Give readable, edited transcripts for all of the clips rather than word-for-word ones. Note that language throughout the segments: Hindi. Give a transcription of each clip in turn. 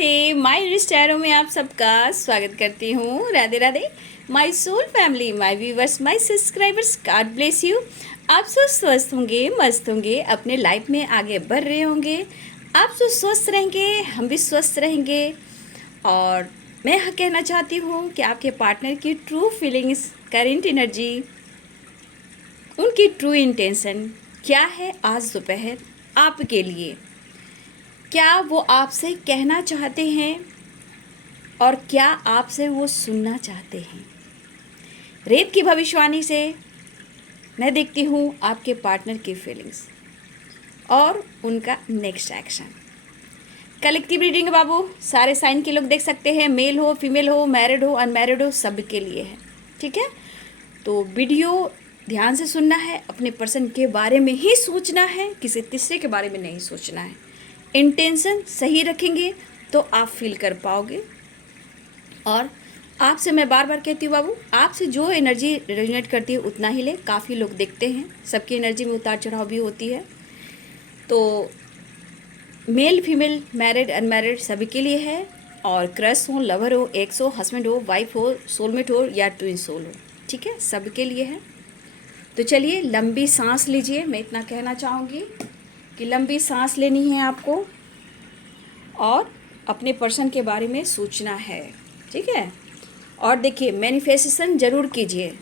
नमस्ते, माय रिश्तेदारों में आप सबका स्वागत करती हूँ। Radhe Radhe my soul family, my viewers, my subscribers, God bless you. आप सब स्वस्थ होंगे, मस्त होंगे, अपने लाइफ में आगे बढ़ रहे होंगे। आप जो स्वस्थ रहेंगे हम भी स्वस्थ रहेंगे। और मैं कहना चाहती हूँ कि आपके पार्टनर की ट्रू फीलिंग्स, करेंट एनर्जी, उनकी ट्रू इंटेंशन क्या है आज दोपहर आपके लिए। क्या वो आपसे कहना चाहते हैं और क्या आपसे वो सुनना चाहते हैं। रेत की भविष्यवाणी से मैं देखती हूँ आपके पार्टनर की फीलिंग्स और उनका नेक्स्ट एक्शन। कलेक्टिव रीडिंग है बाबू, सारे साइन के लोग देख सकते हैं, मेल हो, फीमेल हो, मैरिड हो, अनमैरिड हो, सब के लिए है। ठीक है, तो वीडियो ध्यान से सुनना है, अपने पर्सन के बारे में ही सोचना है, किसी तीसरे के बारे में नहीं सोचना है। इंटेंशन सही रखेंगे तो आप फील कर पाओगे। और आपसे मैं बार बार कहती हूँ बाबू, आपसे जो एनर्जी रेजोनेट करती है उतना ही ले। काफ़ी लोग देखते हैं, सबकी एनर्जी में उतार चढ़ाव भी होती है। तो मेल फीमेल, मैरिड अनमैरिड सभी के लिए है। और क्रश हो, लवर हो, एक्स हो, हस्बैंड हो, वाइफ हो, सोलमेट हो या ट्विन सोल हो, ठीक है, सबके लिए है। तो चलिए लंबी सांस लीजिए। मैं इतना कहना चाहूँगी कि लंबी सांस लेनी है आपको और अपने पर्सन के बारे में सोचना है, ठीक है। और देखिए मैनिफेस्टेशन ज़रूर कीजिए।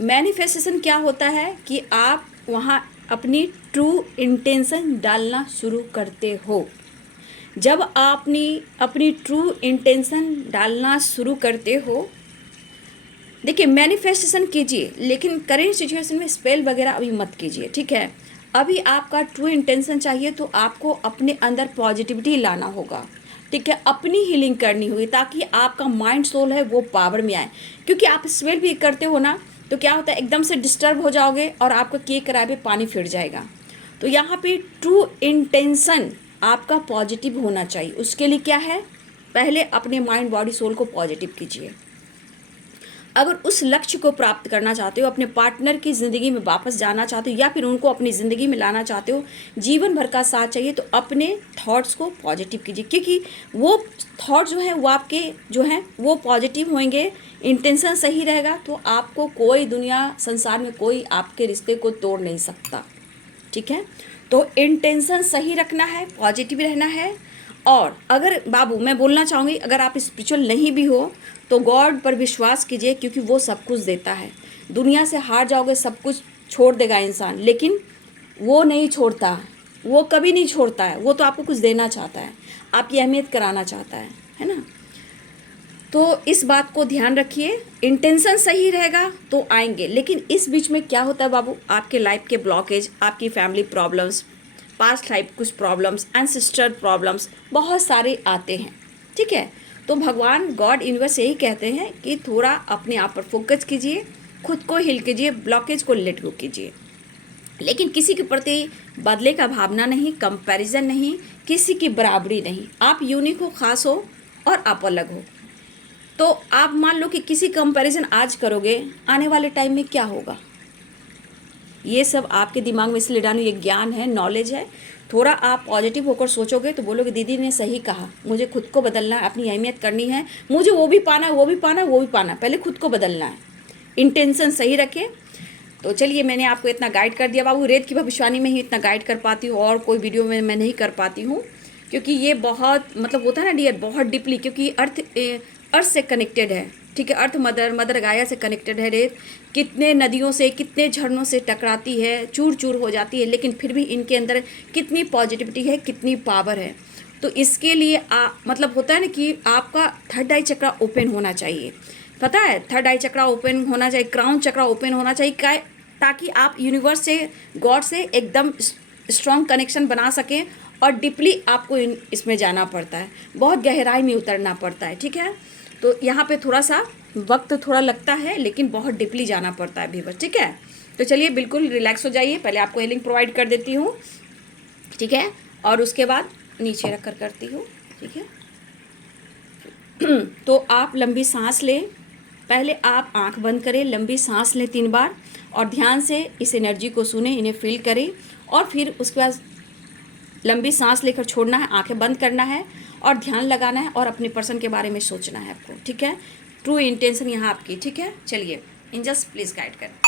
मैनिफेस्टेशन क्या होता है कि आप वहाँ अपनी ट्रू इंटेंशन डालना शुरू करते हो। जब आपने अपनी ट्रू इंटेंशन डालना शुरू करते हो, देखिए मैनिफेस्टेशन कीजिए, लेकिन करेंट सिचुएशन में स्पेल वगैरह अभी मत कीजिए, ठीक है। अभी आपका ट्रू इंटेंशन चाहिए तो आपको अपने अंदर पॉजिटिविटी लाना होगा, ठीक है। अपनी हीलिंग करनी होगी ताकि आपका माइंड सोल है वो पावर में आए। क्योंकि आप स्पेल भी करते हो ना, तो क्या होता है एकदम से डिस्टर्ब हो जाओगे और आपका किए कराए पे पानी फिर जाएगा। तो यहाँ पे ट्रू इंटेंशन आपका पॉजिटिव होना चाहिए। उसके लिए क्या है, पहले अपने माइंड बॉडी सोल को पॉजिटिव कीजिए। अगर उस लक्ष्य को प्राप्त करना चाहते हो, अपने पार्टनर की ज़िंदगी में वापस जाना चाहते हो या फिर उनको अपनी ज़िंदगी में लाना चाहते हो, जीवन भर का साथ चाहिए, तो अपने थॉट्स को पॉजिटिव कीजिए। क्योंकि वो थॉट जो है वो आपके जो हैं वो पॉजिटिव होंगे, इंटेंशन सही रहेगा तो आपको कोई दुनिया संसार में कोई आपके रिश्ते को तोड़ नहीं सकता, ठीक है। तो इंटेंशन सही रखना है, पॉजिटिव रहना है। और अगर बाबू मैं बोलना चाहूँगी, अगर आप स्पिरिचुअल नहीं भी हो तो गॉड पर विश्वास कीजिए, क्योंकि वो सब कुछ देता है। दुनिया से हार जाओगे, सब कुछ छोड़ देगा इंसान, लेकिन वो नहीं छोड़ता, वो कभी नहीं छोड़ता है। वो तो आपको कुछ देना चाहता है, आपकी अहमियत कराना चाहता है ना। तो इस बात को ध्यान रखिए, इंटेंशन सही रहेगा तो आएंगे। लेकिन इस बीच में क्या होता है बाबू, आपके लाइफ के ब्लॉकेज, आपकी फैमिली प्रॉब्लम्स, पास्ट लाइफ कुछ प्रॉब्लम्स, एंसेस्टर प्रॉब्लम्स बहुत सारे आते हैं, ठीक है। तो भगवान गॉड यूनिवर्स यही कहते हैं कि थोड़ा अपने आप पर फोकस कीजिए, खुद को हील कीजिए, ब्लॉकेज को लेट गो कीजिए। लेकिन किसी के प्रति बदले का भावना नहीं, कंपैरिजन नहीं, किसी की बराबरी नहीं। आप यूनिक हो, खास हो और आप अलग हो। तो आप मान लो कि किसी कंपैरिजन आज करोगे, आने वाले टाइम में क्या होगा, ये सब आपके दिमाग में इसलिए डालूं, ये ज्ञान है, नॉलेज है। थोड़ा आप पॉजिटिव होकर सोचोगे तो बोलोगे दीदी ने सही कहा, मुझे खुद को बदलना है, अपनी अहमियत करनी है, मुझे वो भी पाना है, वो भी पाना है, वो भी पाना है, पहले खुद को बदलना है। इंटेंशन सही रखें। तो चलिए मैंने आपको इतना गाइड कर दिया बाबू, रेत की भविष्यवाणी में ही इतना गाइड कर पाती हूँ और कोई वीडियो में मैं नहीं कर पाती हूँ, क्योंकि ये बहुत मतलब होता है ना डियर, बहुत डीपली, क्योंकि अर्थ से कनेक्टेड है, ठीक है। अर्थ मदर गाया से कनेक्टेड है। रेत कितने नदियों से, कितने झरनों से टकराती है, चूर चूर हो जाती है, लेकिन फिर भी इनके अंदर कितनी पॉजिटिविटी है, कितनी पावर है। तो इसके लिए मतलब होता है ना कि आपका थर्ड आई चक्रा ओपन होना चाहिए, पता है, थर्ड आई चक्रा ओपन होना चाहिए, क्राउन चक्रा ओपन होना चाहिए, ताकि आप यूनिवर्स से, गॉड से एकदम स्ट्रॉन्ग कनेक्शन बना सकें। और डीपली आपको इसमें जाना पड़ता है, बहुत गहराई में उतरना पड़ता है, ठीक है। तो यहाँ पे थोड़ा सा वक्त थोड़ा लगता है, लेकिन बहुत डीपली जाना पड़ता है व्यूअर्स, ठीक है। तो चलिए बिल्कुल रिलैक्स हो जाइए, पहले आपको हीलिंग प्रोवाइड कर देती हूँ, ठीक है, और उसके बाद नीचे रख कर करती हूँ, ठीक है। तो आप लंबी सांस लें, पहले आप आंख बंद करें, लंबी सांस लें 3 बार और ध्यान से इस एनर्जी को सुने, इन्हें फील करें। और फिर उसके बाद लंबी सांस लेकर छोड़ना है, आंखें बंद करना है और ध्यान लगाना है और अपने पर्सन के बारे में सोचना है आपको, ठीक है। ट्रू इंटेंशन यहाँ आपकी, ठीक है। चलिए एंजल्स प्लीज गाइड कर।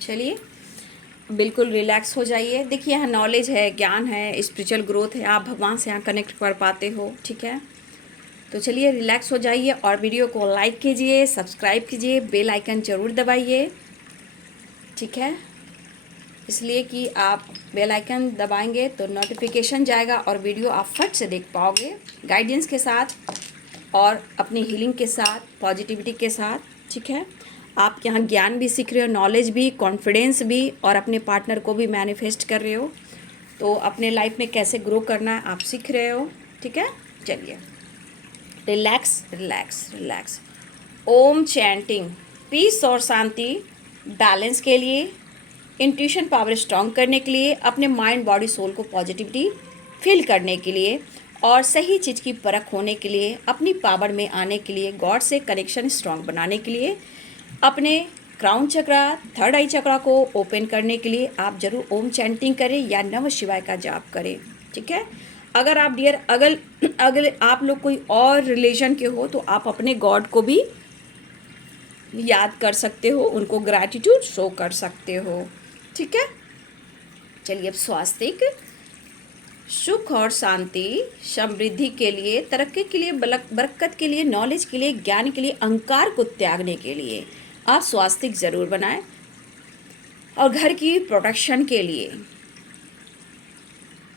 चलिए बिल्कुल रिलैक्स हो जाइए। देखिए यहाँ नॉलेज है, ज्ञान है, स्पिरिचुअल ग्रोथ है, आप भगवान से यहाँ कनेक्ट कर पाते हो, ठीक है। तो चलिए रिलैक्स हो जाइए और वीडियो को लाइक कीजिए, सब्सक्राइब कीजिए, बेल आइकन ज़रूर दबाइए, ठीक है। इसलिए कि आप बेल आइकन दबाएंगे तो नोटिफिकेशन जाएगा और वीडियो आप फट से देख पाओगे, गाइडेंस के साथ और अपनी हीलिंग के साथ, पॉजिटिविटी के साथ, ठीक है। आप यहाँ ज्ञान भी सीख रहे हो, नॉलेज भी, कॉन्फिडेंस भी, और अपने पार्टनर को भी मैनिफेस्ट कर रहे हो। तो अपने लाइफ में कैसे ग्रो करना है आप सीख रहे हो, ठीक है। चलिए रिलैक्स रिलैक्स रिलैक्स। ओम चैंटिंग पीस और शांति, बैलेंस के लिए, इंट्यूशन पावर स्ट्रॉन्ग करने के लिए, अपने माइंड बॉडी सोल को पॉजिटिविटी फील करने के लिए और सही चीज़ की परख होने के लिए, अपनी पावर में आने के लिए, गॉड से कनेक्शन स्ट्रॉन्ग बनाने के लिए, अपने क्राउन चक्रा, थर्ड आई चक्रा को ओपन करने के लिए आप जरूर ओम चैंटिंग करें या नमः शिवाय का जाप करें, ठीक है। अगर आप डियर अगर आप लोग कोई और रिलीजन के हो तो आप अपने गॉड को भी याद कर सकते हो, उनको ग्रैटिट्यूड शो कर सकते हो, ठीक है। चलिए अब स्वास्तिक सुख और शांति, समृद्धि के लिए, तरक्की के लिए, बरकत के लिए, नॉलेज के लिए, ज्ञान के लिए, अहंकार को त्यागने के लिए आप स्वास्तिक ज़रूर बनाएं और घर की प्रोटेक्शन के लिए।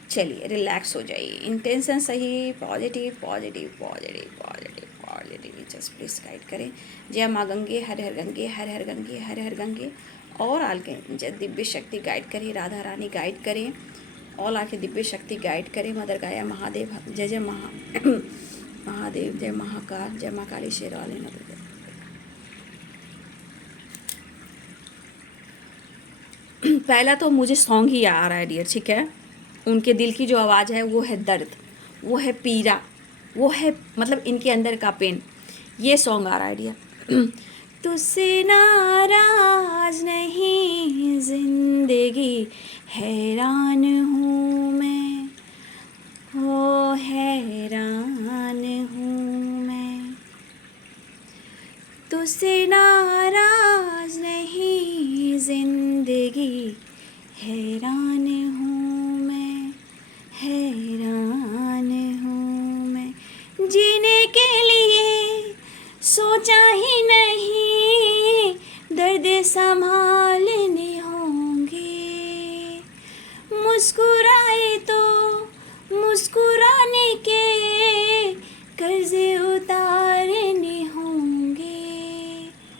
चलिए रिलैक्स हो जाइए, इंटेंशन सही, positive positive positive positive positive, just please guide करें। जय माँ गंगे, हर हर गंगे, हर हर गंगे, हर हर गंगे। और आगे जय दिव्य शक्ति गाइड करें, राधा रानी गाइड करें, और आके दिव्य शक्ति गाइड करें, मदर गाया महादेव, जय जय महादेव, जय महाकाल, जय माँ काली शेरवाली नगर। पहला तो मुझे सॉन्ग ही आ रहा है डियर, ठीक है। उनके दिल की जो आवाज़ है वो है दर्द, वो है पीड़ा, वो है मतलब इनके अंदर का पेन। ये सॉन्ग आ रहा है डियर। तुझसे नाराज नहीं जिंदगी, हैरान हूँ मैं, हो हैरान हूँ मैं। तुझसे नाराज नहीं जिंदगी, हैरान हूँ मैं, हैरान हूँ मैं। जीने के लिए सोचा ही नहीं, दर्द संभालने होंगे, मुस्कुराए तो मुस्कुराने के कर्जे उतारने होंगे।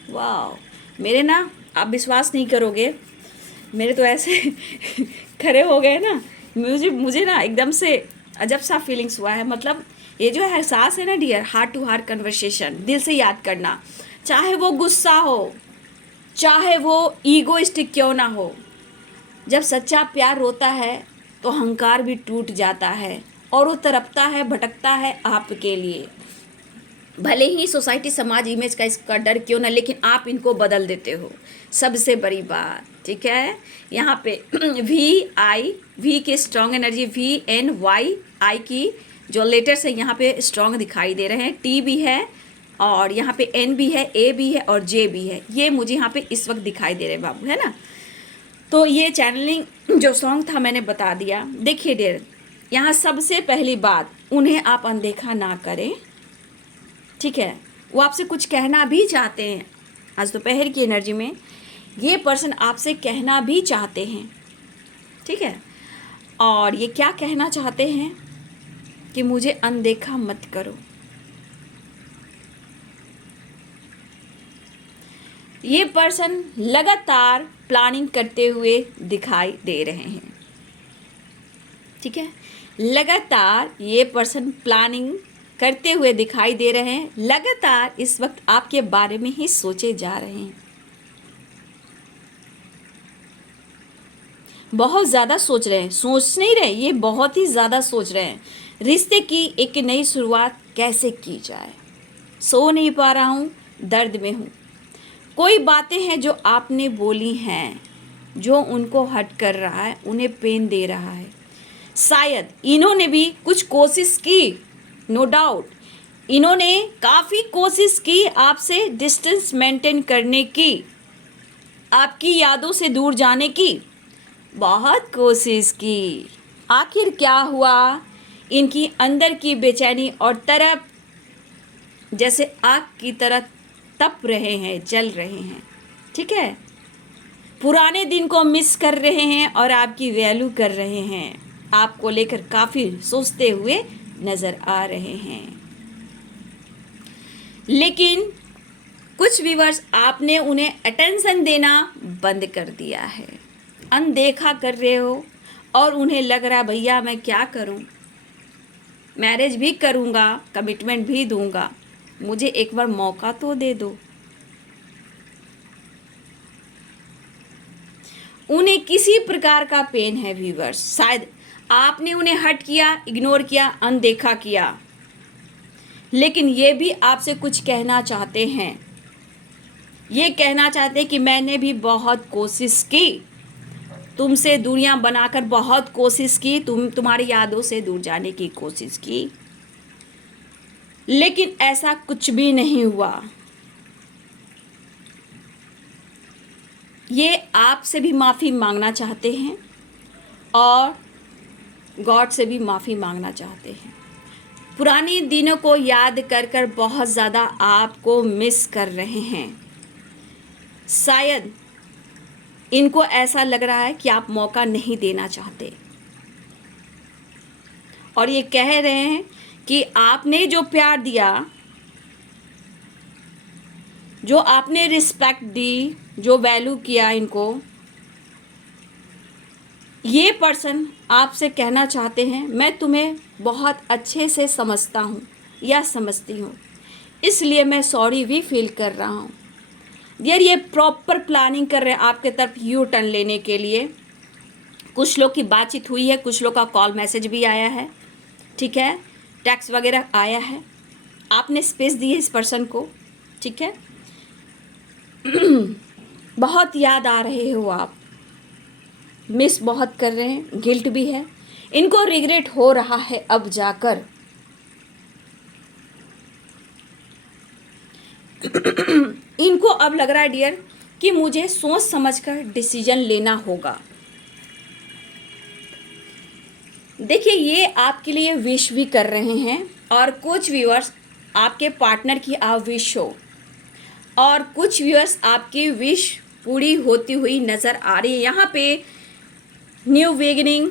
वाह मेरे ना, आप विश्वास नहीं करोगे, मेरे तो ऐसे खड़े हो गए ना, मुझे ना एकदम से अजब सा फीलिंग्स हुआ है। मतलब ये जो एहसास है ना dear, heart to heart conversation, दिल से याद करना, चाहे वो गुस्सा हो, चाहे वो ईगोइस्टिक क्यों ना हो, जब सच्चा प्यार रोता है तो अहंकार भी टूट जाता है और वो तड़पता है, भटकता है आपके लिए। भले ही सोसाइटी समाज इमेज का इसका डर क्यों ना, लेकिन आप इनको बदल देते हो, सबसे बड़ी बात, ठीक है। यहाँ पे वी की स्ट्रॉन्ग एनर्जी, VNYI की जो लेटर्स है यहाँ पे स्ट्रॉन्ग दिखाई दे रहे हैं, T भी है और यहाँ पे N भी है, A भी है और J भी है, ये मुझे यहाँ पे इस वक्त दिखाई दे रहे बाबू, है ना। तो ये चैनलिंग जो सॉन्ग था मैंने बता दिया। देखिए डियर, यहाँ सबसे पहली बात, उन्हें आप अनदेखा ना करें, ठीक है। वो आपसे कुछ कहना भी चाहते हैं आज दोपहर की एनर्जी में, ये पर्सन आपसे कहना भी चाहते हैं, ठीक है। और ये क्या कहना चाहते हैं कि मुझे अनदेखा मत करो। ये पर्सन लगातार प्लानिंग करते हुए दिखाई दे रहे हैं, ठीक है। लगातार ये पर्सन प्लानिंग करते हुए दिखाई दे रहे हैं, लगातार इस वक्त आपके बारे में ही सोचे जा रहे हैं, बहुत ज़्यादा सोच रहे हैं। सोच नहीं रहे, ये बहुत ही ज़्यादा सोच रहे हैं। रिश्ते की एक नई शुरुआत कैसे की जाए, सो नहीं पा रहा हूँ, दर्द में हूँ। कोई बातें हैं जो आपने बोली हैं जो उनको हर्ट कर रहा है, उन्हें पेन दे रहा है। शायद इन्होंने भी कुछ कोशिश की, नो डाउट इन्होंने काफ़ी कोशिश की आपसे डिस्टेंस मेंटेन करने की, आपकी यादों से दूर जाने की बहुत कोशिश की। आखिर क्या हुआ, इनकी अंदर की बेचैनी और तरफ जैसे आग की तरह तप रहे हैं, जल रहे हैं, ठीक है। पुराने दिन को मिस कर रहे हैं और आपकी वैल्यू कर रहे हैं, आपको लेकर काफ़ी सोचते हुए नज़र आ रहे हैं। लेकिन कुछ व्यूअर्स आपने उन्हें अटेंशन देना बंद कर दिया है, अनदेखा कर रहे हो और उन्हें लग रहा भैया मैं क्या करूं, मैरिज भी करूंगा, कमिटमेंट भी दूंगा, मुझे एक बार मौका तो दे दो। उन्हें किसी प्रकार का पेन है व्यूअर्स, शायद आपने उन्हें हर्ट किया, इग्नोर किया, अनदेखा किया, लेकिन ये भी आपसे कुछ कहना चाहते हैं। ये कहना चाहते हैं कि मैंने भी बहुत कोशिश की, तुमसे दूरियां बनाकर बहुत कोशिश की, तुम्हारी यादों से दूर जाने की कोशिश की, लेकिन ऐसा कुछ भी नहीं हुआ। ये आपसे भी माफ़ी मांगना चाहते हैं और गॉड से भी माफ़ी मांगना चाहते हैं। पुरानी दिनों को याद कर कर बहुत ज़्यादा आपको मिस कर रहे हैं। शायद इनको ऐसा लग रहा है कि आप मौका नहीं देना चाहते और ये कह रहे हैं कि आपने जो प्यार दिया, जो आपने रिस्पेक्ट दी, जो वैल्यू किया इनको, ये पर्सन आपसे कहना चाहते हैं मैं तुम्हें बहुत अच्छे से समझता हूँ या समझती हूँ, इसलिए मैं सॉरी भी फील कर रहा हूँ। यार ये प्रॉपर प्लानिंग कर रहे हैं आपके तरफ यू टर्न लेने के लिए। कुछ लोग की बातचीत हुई है, कुछ लोग का कॉल मैसेज भी आया है, ठीक है, टेक्स्ट वगैरह आया है, आपने स्पेस दी है इस पर्सन को, ठीक है। बहुत याद आ रहे हो आप, मिस बहुत कर रहे हैं, गिल्ट भी है, इनको रिग्रेट हो रहा है अब जाकर। इनको अब लग रहा है डियर कि मुझे सोच समझकर डिसीजन लेना होगा। देखिए ये आपके लिए विश भी कर रहे हैं और कुछ व्यूअर्स आपके पार्टनर की आप विश हो और कुछ व्यूअर्स आपकी विश पूरी होती हुई नज़र आ रही है। यहाँ पे न्यू बिगिनिंग,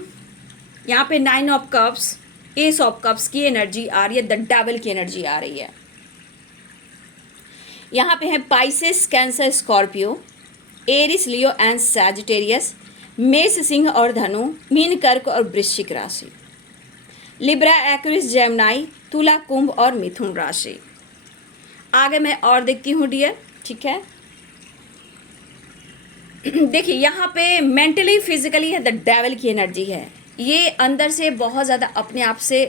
यहाँ पे 9 of cups, ace of cups की एनर्जी आ रही है, द डेविल की एनर्जी आ रही है। यहाँ पे है Pisces, Cancer, Scorpio, Aries, Leo and Sagittarius, मेष, सिंह और धनु, मीन, कर्क और वृश्चिक राशि, लिब्रा, एक्वेरियस, जेमिनी, तुला, कुंभ और मिथुन राशि। आगे मैं और देखती हूँ डियर, ठीक है। देखिए यहाँ पे मेंटली फिजिकली है, द डेविल की एनर्जी है। ये अंदर से बहुत ज़्यादा अपने आप से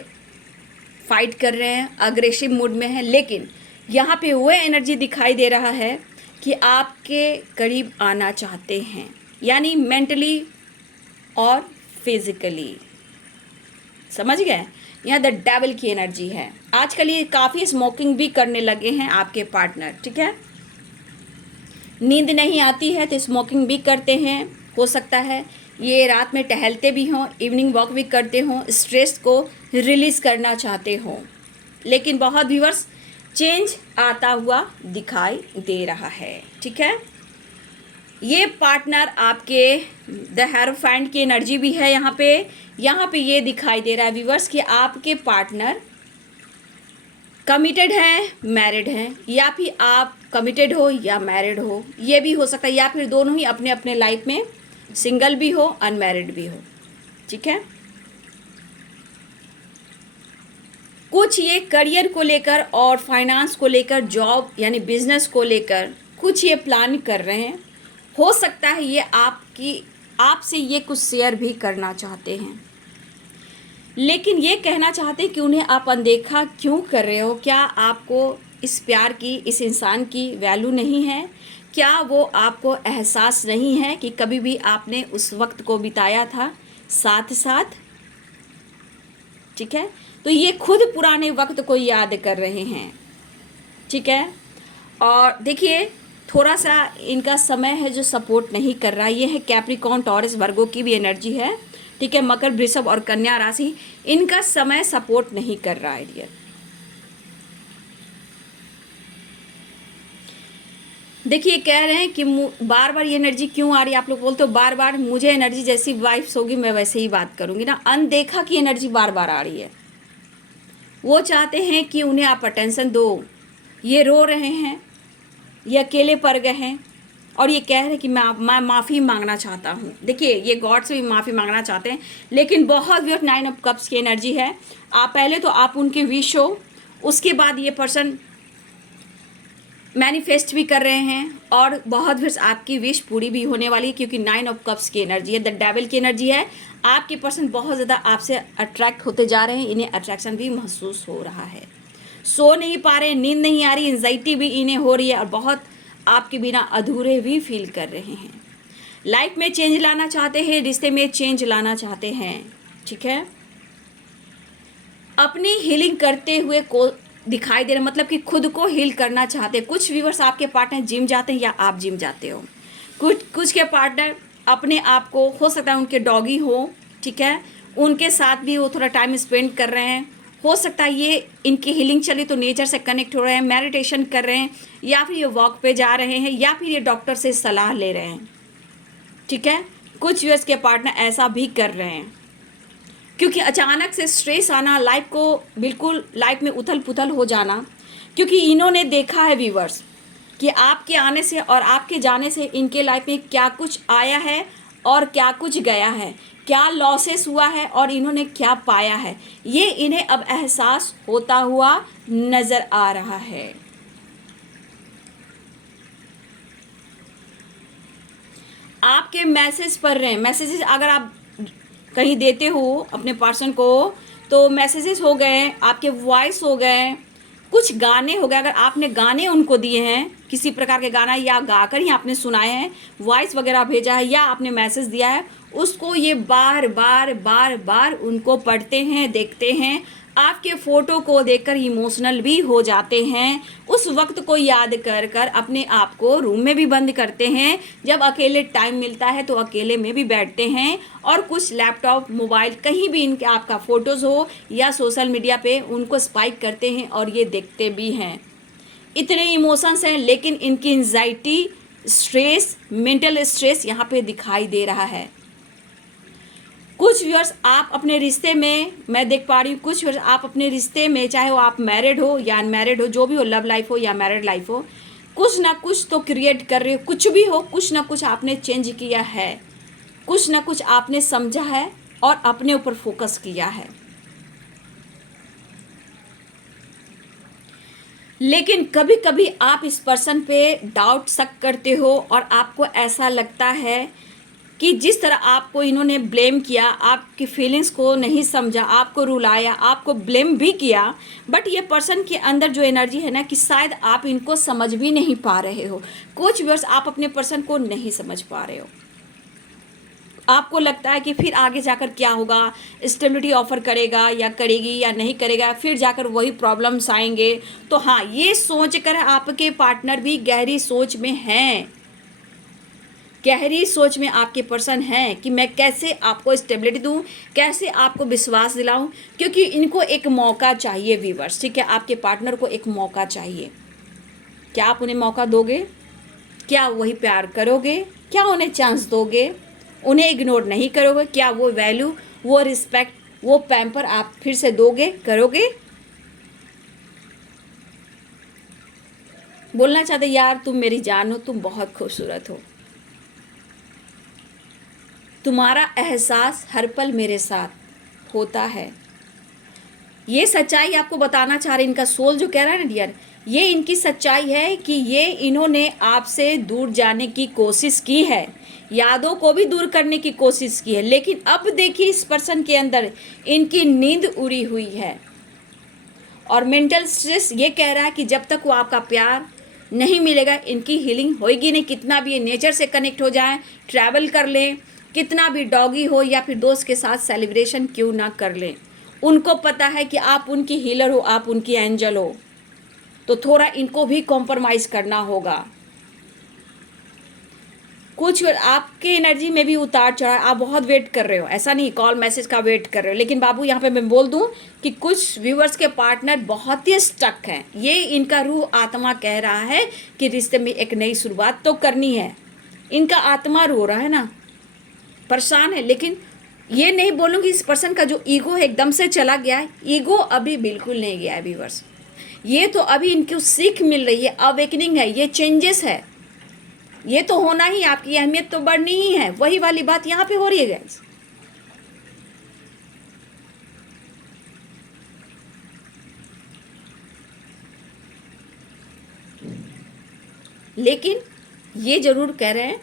फाइट कर रहे हैं, अग्रेसिव मूड में है, लेकिन यहाँ पे वो एनर्जी दिखाई दे रहा है कि आपके करीब आना चाहते हैं, यानी मेंटली और फिजिकली, समझ गए। यहाँ द डेविल की एनर्जी है। आजकल ये काफ़ी स्मोकिंग भी करने लगे हैं आपके पार्टनर, ठीक है। नींद नहीं आती है तो स्मोकिंग भी करते हैं, हो सकता है ये रात में टहलते भी हों, इवनिंग वॉक भी करते हों, स्ट्रेस को रिलीज़ करना चाहते हों, लेकिन बहुत व्यूअर्स चेंज आता हुआ दिखाई दे रहा है, ठीक है। ये पार्टनर आपके द हेरोफेंट की एनर्जी भी है यहाँ पे ये दिखाई दे रहा है व्यूअर्स कि आपके पार्टनर कमिटेड हैं, मैरिड हैं, या फिर आप कमिटेड हो या मैरिड हो, ये भी हो सकता है, या फिर दोनों ही अपने अपने लाइफ में सिंगल भी हो, अनमैरिड भी हो। ठीक है, कुछ ये करियर को लेकर और फाइनेंस को लेकर, जॉब यानी बिजनेस को लेकर कुछ ये प्लान कर रहे हैं। हो सकता है ये आपसे ये कुछ शेयर भी करना चाहते हैं, लेकिन ये कहना चाहते हैं कि उन्हें आप अनदेखा क्यों कर रहे हो। क्या आपको इस प्यार की, इस इंसान की वैल्यू नहीं है? क्या वो आपको एहसास नहीं है कि कभी भी आपने उस वक्त को बिताया था साथ साथ? ठीक है, तो ये खुद पुराने वक्त को याद कर रहे हैं। ठीक है, और देखिए थोड़ा सा इनका समय है जो सपोर्ट नहीं कर रहा। ये है कैप्रिकॉर्न, टॉरस, वर्गो की भी एनर्जी है। ठीक है, मकर, वृषभ और कन्या राशि, इनका समय सपोर्ट नहीं कर रहा है डियर। देखिए कह रहे हैं कि बार बार ये एनर्जी क्यों आ रही है। आप लोग बोलते हो बार बार मुझे एनर्जी जैसी वाइफ्स होगी मैं वैसे ही बात करूंगी ना। अनदेखा की एनर्जी बार बार आ रही है। वो चाहते हैं कि उन्हें आप अटेंशन दो। ये रो रहे हैं, ये अकेले पड़ गए हैं और ये कह रहे हैं कि मैं माफ़ी मांगना चाहता हूँ। देखिए ये गॉड से भी माफ़ी मांगना चाहते हैं, लेकिन बहुत व्यर्थ 9 ऑफ कप्स की एनर्जी है। आप पहले तो आप उनके विश हो, उसके बाद ये पर्सन मैनिफेस्ट भी कर रहे हैं और बहुत फिर आपकी विश पूरी भी होने वाली है, क्योंकि 9 ऑफ कप्स की एनर्जी है, द डेविल की एनर्जी है। आपके पर्सन बहुत ज़्यादा आपसे अट्रैक्ट होते जा रहे हैं, इन्हें अट्रैक्शन भी महसूस हो रहा है। सो नहीं पा रहे, नींद नहीं आ रही, एंजाइटी भी इन्हें हो रही है और बहुत आपके बिना अधूरे भी फील कर रहे हैं। लाइफ में चेंज लाना चाहते हैं, रिश्ते में चेंज लाना चाहते हैं। ठीक है, अपनी हीलिंग करते हुए को दिखाई दे रहा, मतलब कि खुद को हील करना चाहते हैं। कुछ व्यूअर्स आपके पार्टनर जिम जाते हैं या आप जिम जाते हो। कुछ के पार्टनर अपने आप को, हो सकता है उनके डॉगी हो, ठीक है, उनके साथ भी वो थोड़ा टाइम स्पेंड कर रहे हैं। हो सकता है ये इनकी हीलिंग चली तो नेचर से कनेक्ट हो रहे हैं, मेडिटेशन कर रहे हैं, या फिर ये वॉक पे जा रहे हैं, या फिर ये डॉक्टर से सलाह ले रहे हैं। ठीक है, कुछ व्यूअर्स के पार्टनर ऐसा भी कर रहे हैं, क्योंकि अचानक से स्ट्रेस आना, लाइफ को बिल्कुल लाइफ में उथल पुथल हो जाना, क्योंकि इन्होंने देखा है व्यूअर्स कि आपके आने से और आपके जाने से इनके लाइफ में क्या कुछ आया है और क्या कुछ गया है, क्या लॉसेस हुआ है और इन्होंने क्या पाया है, ये इन्हें अब एहसास होता हुआ नज़र आ रहा है। आपके मैसेज पढ़ रहे हैं, मैसेजेस अगर आप कहीं देते हो अपने पर्सन को तो मैसेजेस हो गए, आपके वॉइस हो गए, कुछ गाने हो गए। अगर आपने गाने उनको दिए हैं, किसी प्रकार के गाना, या गाकर ही आपने सुनाए हैं, वॉइस वगैरह भेजा है, या आपने मैसेज दिया है, उसको ये बार बार बार बार उनको पढ़ते हैं, देखते हैं। आपके फ़ोटो को देखकर इमोशनल भी हो जाते हैं। उस वक्त को याद कर कर अपने आप को रूम में भी बंद करते हैं। जब अकेले टाइम मिलता है तो अकेले में भी बैठते हैं और कुछ लैपटॉप, मोबाइल, कहीं भी इनके आपका फ़ोटोज़ हो या सोशल मीडिया पे उनको स्पाइक करते हैं और ये देखते भी हैं। इतने इमोशंस हैं, लेकिन इनकी एंजाइटी, स्ट्रेस, मेंटल स्ट्रेस यहाँ पे दिखाई दे रहा है। कुछ व्यूअर्स आप अपने रिश्ते में, मैं देख पा रही हूँ, कुछ व्यूअर्स आप अपने रिश्ते में, चाहे वो आप मैरिड हो या अनमैरिड हो, जो भी हो, लव लाइफ हो या मैरिड लाइफ हो, कुछ ना कुछ तो क्रिएट कर रहे हो। कुछ भी हो, कुछ ना कुछ आपने चेंज किया है, कुछ ना कुछ आपने समझा है और अपने ऊपर फोकस किया है। लेकिन कभी कभी आप इस पर्सन पे डाउट, शक करते हो और आपको ऐसा लगता है कि जिस तरह आपको इन्होंने ब्लेम किया, आपकी फीलिंग्स को नहीं समझा, आपको रुलाया, आपको ब्लेम भी किया, बट ये पर्सन के अंदर जो एनर्जी है ना, कि शायद आप इनको समझ भी नहीं पा रहे हो। कुछ व्यूअर्स आप अपने पर्सन को नहीं समझ पा रहे हो। आपको लगता है कि फिर आगे जाकर क्या होगा, स्टेबिलिटी ऑफर करेगा या करेगी या नहीं करेगा, फिर जाकर वही प्रॉब्लम्स आएंगे। तो हाँ, ये सोच कर आपके पार्टनर भी गहरी सोच में हैं, गहरी सोच में आपके पर्सन हैं कि मैं कैसे आपको स्टेबिलिटी दूं, कैसे आपको विश्वास दिलाऊं, क्योंकि इनको एक मौका चाहिए व्यूअर्स। ठीक है, आपके पार्टनर को एक मौका चाहिए। क्या आप उन्हें मौका दोगे? क्या वही प्यार करोगे क्या उन्हें चांस दोगे? उन्हें इग्नोर नहीं करोगे? क्या वो वैल्यू, वो रिस्पेक्ट, वो पैम्पर आप फिर से दोगे, करोगे? बोलना चाहते यार तुम मेरी जान हो, तुम बहुत खूबसूरत हो, तुम्हारा एहसास हर पल मेरे साथ होता है। ये सच्चाई आपको बताना चाह रहे, इनका सोल जो कह रहा है ना डियर, ये इनकी सच्चाई है कि ये इन्होंने आपसे दूर जाने की कोशिश की है, यादों को भी दूर करने की कोशिश की है, लेकिन अब देखिए इस पर्सन के अंदर इनकी नींद उड़ी हुई है और मेंटल स्ट्रेस ये कह रहा है कि जब तक वो आपका प्यार नहीं मिलेगा इनकी हीलिंग होएगी नहीं। कितना भी ये नेचर से कनेक्ट हो जाए, ट्रैवल कर लें, कितना भी डॉगी हो या फिर दोस्त के साथ सेलिब्रेशन क्यों ना कर लें, उनको पता है कि आप उनकी हीलर हो, आप उनकी एंजल हो, तो थोड़ा इनको भी कॉम्प्रोमाइज़ करना होगा। कुछ आपके एनर्जी में भी उतार चढ़ाव, आप बहुत वेट कर रहे हो, ऐसा नहीं कॉल मैसेज का वेट कर रहे हो, लेकिन बाबू यहाँ पे मैं बोल दूँ कि कुछ व्यूअर्स के पार्टनर बहुत ही स्टक हैं। ये इनका रूह आत्मा कह रहा है कि रिश्ते में एक नई शुरुआत तो करनी है। इनका आत्मा रो रहा है ना, परेशान है, लेकिन ये नहीं बोलूँगी इस पर्सन का जो ईगो है एकदम से चला गया है। ईगो अभी बिल्कुल नहीं गया है व्यूअर्स, ये तो अभी इनको सीख मिल रही है, अवेकनिंग है, ये चेंजेस है, ये तो होना ही, आपकी अहमियत तो बढ़नी ही है। वही वाली बात यहाँ पे हो रही है गाइस। लेकिन ये जरूर कह रहे हैं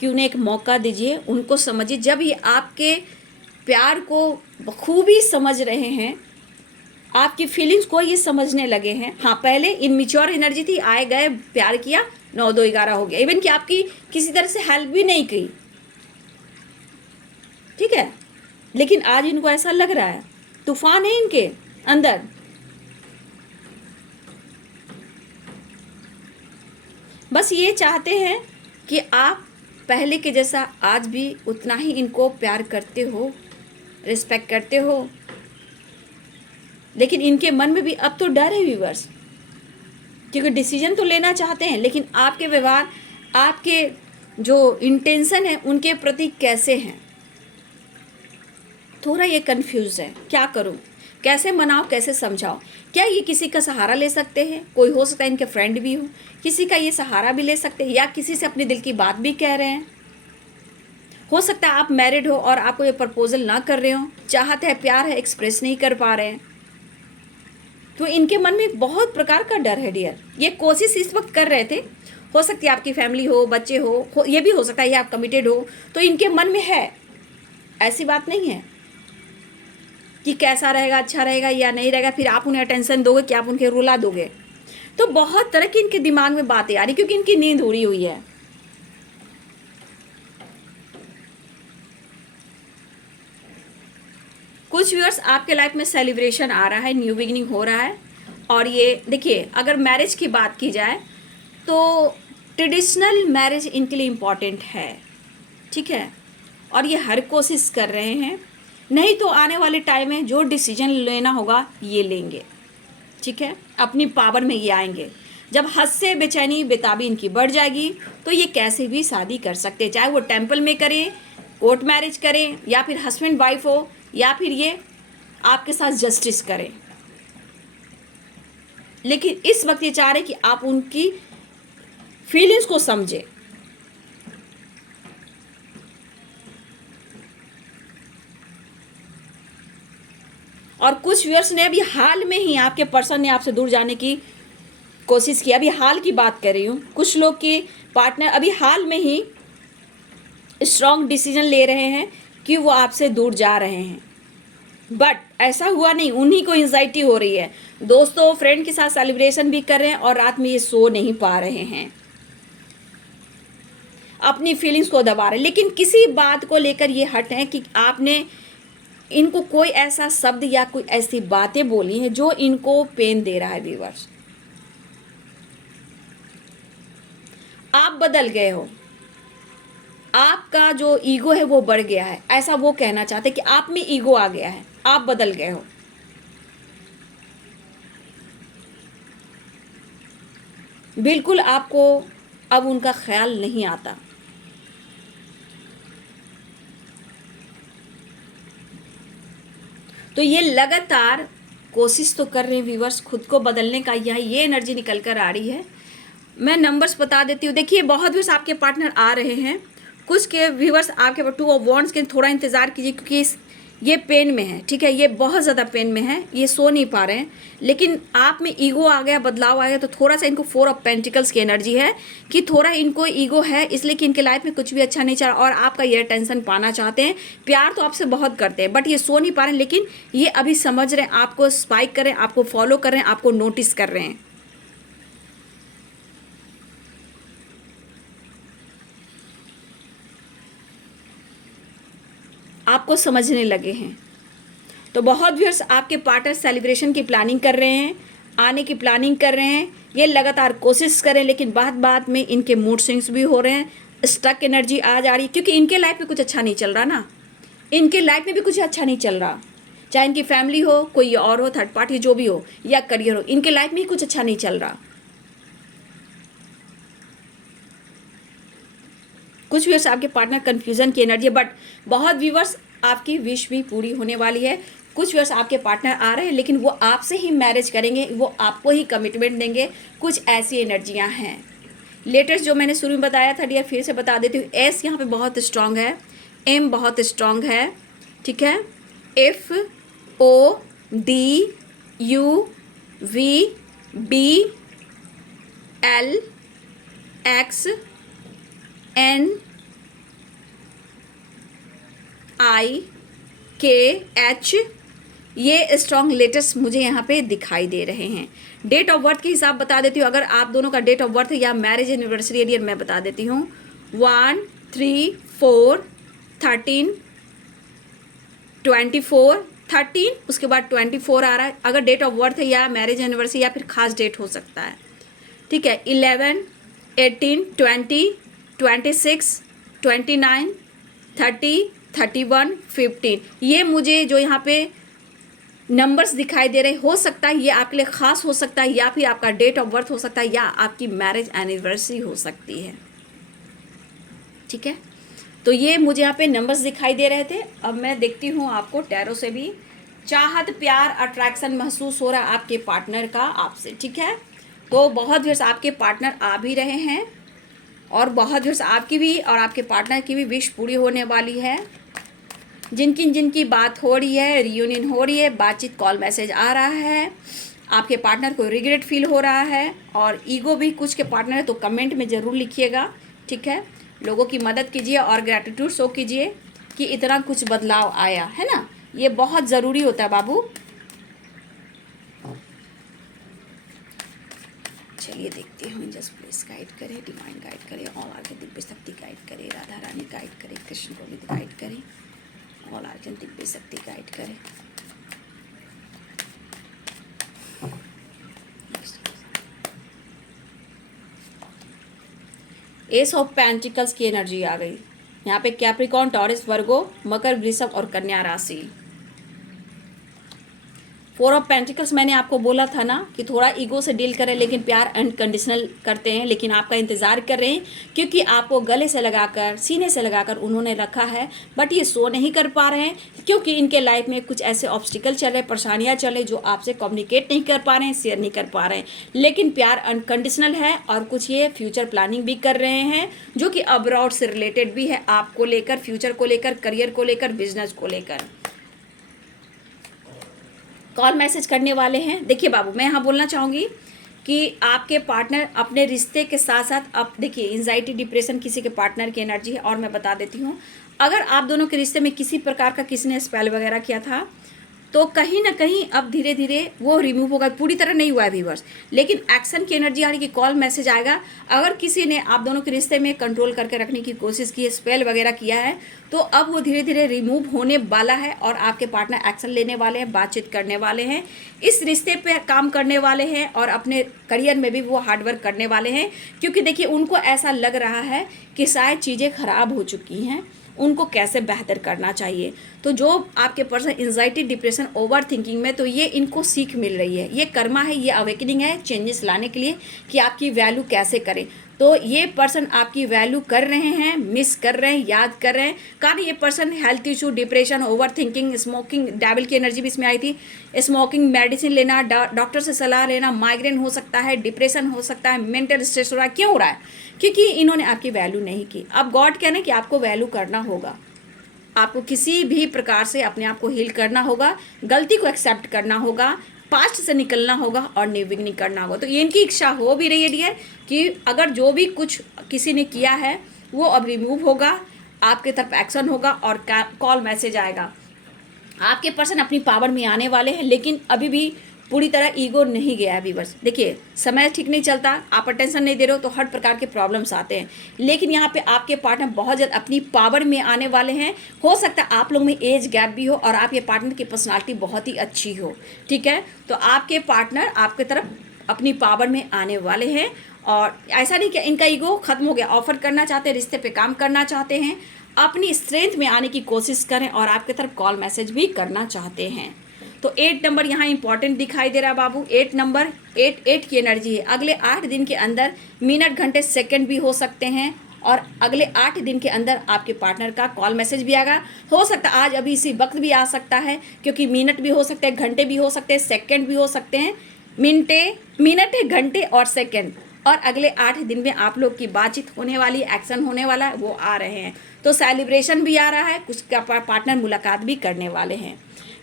कि उन्हें एक मौका दीजिए, उनको समझिए। जब ये आपके प्यार को बखूबी समझ रहे हैं, आपकी फीलिंग्स को ये समझने लगे हैं। हाँ, पहले इनमिच्योर एनर्जी थी, आए गए, प्यार किया, 9 2 11 हो गया, इवन कि आपकी किसी तरह से हेल्प भी नहीं की, ठीक है, लेकिन आज इनको ऐसा लग रहा है तूफान है इनके अंदर। बस ये चाहते हैं कि आप पहले के जैसा आज भी उतना ही इनको प्यार करते हो, रिस्पेक्ट करते हो, लेकिन इनके मन में भी अब तो डर है व्यूअर्स, क्योंकि डिसीजन तो लेना चाहते हैं, लेकिन आपके व्यवहार, आपके जो इंटेंशन है उनके प्रति कैसे हैं, थोड़ा ये कंफ्यूज है। क्या करूं, कैसे मनाओ, कैसे समझाओ? क्या ये किसी का सहारा ले सकते हैं? कोई हो सकता है इनके फ्रेंड भी हो, किसी का ये सहारा भी ले सकते हैं, या किसी से अपने दिल की बात भी कह रहे हैं। हो सकता है आप मैरिड हो और आपको ये प्रपोजल ना कर रहे हो, चाहते हैं, प्यार है, एक्सप्रेस नहीं कर पा रहे हैं, तो इनके मन में बहुत प्रकार का डर है डियर। ये कोशिश इस वक्त कर रहे थे, हो सकती है आपकी फैमिली हो, बच्चे हो, ये भी हो सकता है ये आप कमिटेड हो, तो इनके मन में है, ऐसी बात नहीं है कि कैसा रहेगा, अच्छा रहेगा या नहीं रहेगा, फिर आप उन्हें अटेंशन दोगे कि आप उनके रुला दोगे। तो बहुत तरह की इनके दिमाग में बातें आ रही, क्योंकि इनकी नींद उड़ी हुई है। कुछ व्यूअर्स आपके लाइफ में सेलिब्रेशन आ रहा है, न्यू बिगिनिंग हो रहा है, और ये देखिए अगर मैरिज की बात की जाए तो ट्रेडिशनल मैरिज इनके लिए इम्पॉर्टेंट है, ठीक है, और ये हर कोशिश कर रहे हैं, नहीं तो आने वाले टाइम में जो डिसीजन लेना होगा ये लेंगे, ठीक है, अपनी पावर में ये आएंगे। जब हद से बेचैनी बेताबी इनकी बढ़ जाएगी तो ये कैसे भी शादी कर सकते हैं, चाहे वो टेंपल में करें, कोर्ट मैरिज करें, या फिर हस्बैंड वाइफ हो, या फिर ये आपके साथ जस्टिस करें। लेकिन इस वक्त ये चाह रहे कि आप उनकी फीलिंग्स को समझें। और कुछ व्यूअर्स ने अभी हाल में ही, आपके पर्सन ने आपसे दूर जाने की कोशिश की, अभी हाल की बात कर रही हूँ, कुछ लोग के पार्टनर अभी हाल में ही स्ट्रॉन्ग डिसीजन ले रहे हैं कि वो आपसे दूर जा रहे हैं, बट ऐसा हुआ नहीं, उन्हीं को एंजाइटी हो रही है। दोस्तों फ्रेंड के साथ सेलिब्रेशन भी कर रहे हैं और रात में ये सो नहीं पा रहे हैं, अपनी फीलिंग्स को दबा रहे हैं, लेकिन किसी बात को लेकर ये हट हैं कि आपने इनको कोई ऐसा शब्द या कोई ऐसी बातें बोली हैं जो इनको पेन दे रहा है। व्यूअर्स, आप बदल गए हो, आपका जो ईगो है वो बढ़ गया है, ऐसा वो कहना चाहते कि आप में ईगो आ गया है, आप बदल गए हो। बिल्कुल आपको अब उनका ख्याल नहीं आता, तो ये लगातार कोशिश तो कर रहे हैं व्यूवर्स खुद को बदलने का, यह ये एनर्जी निकल कर आ रही है। मैं नंबर्स बता देती हूँ। देखिए बहुत व्यूवर्स आपके पार्टनर आ रहे हैं, कुछ के व्यूवर्स आपके 2 ऑफ वॉन्ड्स के थोड़ा इंतज़ार कीजिए, क्योंकि ये पेन में है, ठीक है, ये बहुत ज़्यादा पेन में है, ये सो नहीं पा रहे हैं, लेकिन आप में ईगो आ गया, बदलाव आ गया, तो थोड़ा सा इनको 4 ऑफ पेंटिकल्स की एनर्जी है कि थोड़ा इनको ईगो है, इसलिए कि इनके लाइफ में कुछ भी अच्छा नहीं चल रहा और आपका ये टेंशन पाना चाहते हैं। प्यार तो आपसे बहुत करते हैं, बट ये सो नहीं पा रहे हैं, लेकिन ये अभी समझ रहे हैं, आपको स्पाइक कर रहे हैं, आपको फॉलो कर रहे हैं, आपको नोटिस कर रहे हैं। आपको समझने लगे हैं। तो बहुत व्यूअर्स आपके पार्टनर सेलिब्रेशन की प्लानिंग कर रहे हैं, आने की प्लानिंग कर रहे हैं, ये लगातार कोशिश करें, लेकिन बाद में इनके मूड स्विंग्स भी हो रहे हैं, स्टक एनर्जी आ जा रही है, क्योंकि इनके लाइफ में कुछ अच्छा नहीं चल रहा ना, इनके लाइफ में भी कुछ अच्छा नहीं चल रहा, चाहे इनकी फैमिली हो, कोई और हो, थर्ड पार्टी जो भी हो, या करियर हो, इनके लाइफ में ही कुछ अच्छा नहीं चल रहा। कुछ व्यूअर्स आपके पार्टनर कंफ्यूजन की एनर्जी है, बट बहुत व्यूअर्स आपकी विश भी पूरी होने वाली है। कुछ व्यूअर्स आपके पार्टनर आ रहे हैं, लेकिन वो आपसे ही मैरिज करेंगे, वो आपको ही कमिटमेंट देंगे, कुछ ऐसी एनर्जियां हैं। लेटेस्ट जो मैंने शुरू में बताया था डियर, फिर से बता देती हूँ। एस यहाँ पे बहुत स्ट्रांग है, एम बहुत स्ट्रांग है, ठीक है, F O D U V B L X N I K H, ये स्ट्रॉन्ग लेटर्स मुझे यहाँ पे दिखाई दे रहे हैं। डेट ऑफ बर्थ के हिसाब बता देती हूँ, अगर आप दोनों का डेट ऑफ बर्थ या मैरिज एनिवर्सरी एरियर मैं बता देती हूँ। 1 3 4 13 24 13, उसके बाद 24 आ रहा है, अगर डेट ऑफ बर्थ है या मैरिज एनिवर्सरी या फिर खास डेट हो सकता है, ठीक है। 11 18 20 26 29 30 31 15, ये मुझे जो यहाँ पे नंबर्स दिखाई दे रहे, हो सकता है ये आपके लिए ख़ास हो सकता है, या फिर आपका डेट ऑफ बर्थ हो सकता है, या आपकी मैरिज एनिवर्सरी हो सकती है, ठीक है। तो ये मुझे यहाँ पे नंबर्स दिखाई दे रहे थे। अब मैं देखती हूँ आपको टैरो से भी चाहत, प्यार, अट्रैक्शन महसूस हो रहा है आपके पार्टनर का आपसे, ठीक है। तो बहुत व्यूअर्स आपके पार्टनर आ भी रहे हैं, और बहुत व्यूअर्स आपकी भी और आपके पार्टनर की भी विश पूरी होने वाली है। जिनकी बात हो रही है, रियूनियन हो रही है, बातचीत, कॉल, मैसेज आ रहा है, आपके पार्टनर को रिग्रेट फील हो रहा है, और ईगो भी कुछ के पार्टनर है, तो कमेंट में ज़रूर लिखिएगा, ठीक है। लोगों की मदद कीजिए और ग्रैटिट्यूड शो कीजिए कि इतना कुछ बदलाव आया है ना, ये बहुत ज़रूरी होता है बाबू। चलिए देखते हैं, जस्ट प्लीज गाइड करे, डिवाइन गाइड करे, और आगे दिव्य शक्ति गाइड करे, राधा रानी गाइड करे, कृष्ण गोविंद गाइड करे, और आगे दिव्य शक्ति गाइड करे। एस ऑफ पेंटिकल्स की एनर्जी आ गई यहाँ पे, कैप्रिकॉर्न, टॉरस, वर्गो, मकर, वृषभ और कन्या राशि। 4 ऑफ पेंटिकल्स मैंने आपको बोला था ना कि थोड़ा ईगो से डील करें, लेकिन प्यार अनकंडीशनल करते हैं, लेकिन आपका इंतज़ार कर रहे हैं, क्योंकि आपको गले से लगाकर, सीने से लगाकर उन्होंने रखा है, बट ये शो नहीं कर पा रहे हैं, क्योंकि इनके लाइफ में कुछ ऐसे ऑब्स्टिकल चल रहे, परेशानियाँ चल रही, जो आपसे कम्युनिकेट नहीं कर पा रहे हैं, शेयर नहीं कर पा रहे हैं, लेकिन प्यार अनकंडीशनल है। और कुछ ये फ्यूचर प्लानिंग भी कर रहे हैं, जो कि अब्रॉड से रिलेटेड भी है, आपको लेकर, फ्यूचर को लेकर, करियर को लेकर, बिजनेस को लेकर कॉल मैसेज करने वाले हैं। देखिए बाबू, मैं यहाँ बोलना चाहूँगी कि आपके पार्टनर अपने रिश्ते के साथ साथ, अब देखिए एंजाइटी, डिप्रेशन किसी के पार्टनर की एनर्जी है। और मैं बता देती हूँ, अगर आप दोनों के रिश्ते में किसी प्रकार का किसी ने स्पेल वगैरह किया था, तो कहीं ना कहीं अब धीरे धीरे वो रिमूव होगा, पूरी तरह नहीं हुआ है व्यूअर्स, लेकिन एक्शन की एनर्जी आ रही कि कॉल मैसेज आएगा। अगर किसी ने आप दोनों के रिश्ते में कंट्रोल करके रखने की कोशिश की है, स्पेल वगैरह किया है, तो अब वो धीरे धीरे रिमूव होने वाला है, और आपके पार्टनर एक्शन लेने वाले हैं, बातचीत करने वाले हैं, इस रिश्ते पे काम करने वाले हैं, और अपने करियर में भी वो हार्डवर्क करने वाले हैं, क्योंकि देखिए उनको ऐसा लग रहा है कि शायद चीज़ें खराब हो चुकी हैं, उनको कैसे बेहतर करना चाहिए। तो जो आपके person anxiety, depression, over thinking में, तो ये इनको सीख मिल रही है, ये कर्मा है, ये अवेकनिंग है चेंजेस लाने के लिए कि आपकी वैल्यू कैसे करें। तो ये पर्सन आपकी वैल्यू कर रहे हैं, मिस कर रहे हैं, याद कर रहे हैं। कारण ये person health issue, depression, over thinking, smoking, devil की एनर्जी भी इसमें आई थी, स्मोकिंग, मेडिसिन लेना, डॉक्टर से सलाह लेना, माइग्रेन हो सकता है, डिप्रेशन हो सकता है, मेंटल स्ट्रेस हो रहा है। क्यों हो रहा है? क्योंकि इन्होंने आपकी वैल्यू नहीं की। अब गॉड कहना कि आपको वैल्यू करना होगा, आपको किसी भी प्रकार से अपने आप को हील करना होगा, गलती को एक्सेप्ट करना होगा, पास्ट से निकलना होगा और न्यू बिगनिंग करना होगा। तो ये इनकी इच्छा हो भी रही है डियर कि अगर जो भी कुछ किसी ने किया है वो अब रिमूव होगा, आपके तरफ एक्शन होगा और कॉल मैसेज आएगा। आपके पर्सन अपनी पावर में आने वाले हैं, लेकिन अभी भी पूरी तरह ईगो नहीं गया है व्यूअर्स। देखिए, समय ठीक नहीं चलता, आप अटेंशन नहीं दे रहे हो तो हर प्रकार के प्रॉब्लम्स आते हैं, लेकिन यहाँ पे आपके पार्टनर बहुत जल्द अपनी पावर में आने वाले हैं। हो सकता है आप लोग में एज गैप भी हो और आपके पार्टनर की पर्सनालिटी बहुत ही अच्छी हो, ठीक है। तो आपके पार्टनर आपके तरफ अपनी पावर में आने वाले हैं, और ऐसा नहीं कि इनका ईगो खत्म हो गया, ऑफर करना चाहते हैं, रिश्ते पे काम करना चाहते हैं, अपनी स्ट्रेंथ में आने की कोशिश करें और आपके तरफ कॉल मैसेज भी करना चाहते हैं। तो 8 नंबर यहाँ इंपॉर्टेंट दिखाई दे रहा है बाबू। 8 नंबर 8 की एनर्जी है। अगले 8 दिन के अंदर मिनट, घंटे, सेकंड भी हो सकते हैं, और अगले 8 दिन के अंदर आपके पार्टनर का कॉल मैसेज भी आएगा। हो सकता है आज अभी इसी वक्त भी आ सकता है, क्योंकि मिनट भी हो सकते हैं, घंटे भी हो सकते हैं, सेकंड भी हो सकते हैं। मिनट, घंटे और सेकंड, और अगले 8 दिन में आप लोग की बातचीत होने वाली, एक्शन होने वाला है, वो आ रहे हैं। तो सेलिब्रेशन भी आ रहा है, कुछ का पार्टनर मुलाकात भी करने वाले हैं।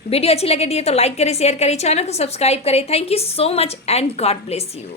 वीडियो अच्छी लगे डियर तो लाइक करें, शेयर करें, चैनल को सब्सक्राइब करें। Thank you so much and God bless you.